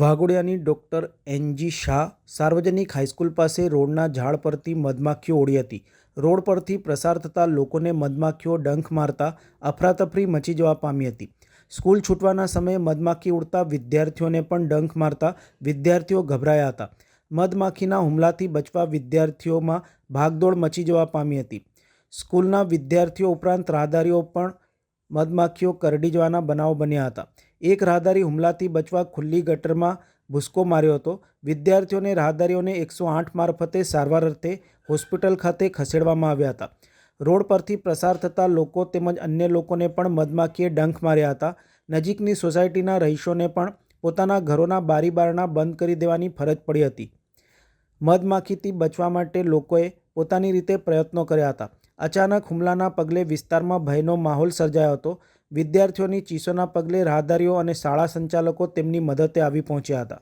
વાઘોડિયાની doctor NG Shah સાર્વજનિક high school પાસે રોડના ઝાડ પરથી મધમાખીઓ ઉડી હતી. રોડ પરથી પ્રસાર થતા લોકોને મધમાખીઓ ડંખ મારતા અફરાતફરી મચી જવા પામી હતી. સ્કૂલ છૂટવાના સમયે મધમાખી ઉડતા વિદ્યાર્થીઓને પણ ડંખ મારતા વિદ્યાર્થીઓ ગભરાયા હતા. મધમાખીના હુમલાથી બચવા વિદ્યાર્થીઓમાં ભાગદોડ મચી જવા પામી હતી. સ્કૂલના વિદ્યાર્થીઓ ઉપરાંત રાહદારીઓ પણ મધમાખીઓ કરડી જવાના બનાવ બન્યા હતા. એક રાહદારી હુમલાથી બચવા ખુલ્લી ગટરમાં ભૂસકો માર્યો હતો. વિદ્યાર્થીઓને રાહદારીઓને એકસો આઠ મારફતે સારવાર અર્થે હોસ્પિટલ ખાતે ખસેડવામાં આવ્યા હતા. રોડ પરથી પ્રસાર થતા લોકો તેમજ અન્ય લોકોને પણ મધમાખીએ ડંખ માર્યા હતા. નજીકની સોસાયટીના રહીશોને પણ પોતાના ઘરોના બારી બારણા બંધ કરી દેવાની ફરજ પડી હતી. મધમાખીથી બચવા માટે લોકોએ પોતાની રીતે પ્રયત્નો કર્યા હતા. અચાનક હુમલાના પગલે વિસ્તારમાં ભયનો માહોલ સર્જાયો હતો. વિદ્યાર્થીઓની ચીસોના પગલે રાહદારીઓ અને શાળા સંચાલકો તેમની મદદે આવી પહોંચ્યા હતા.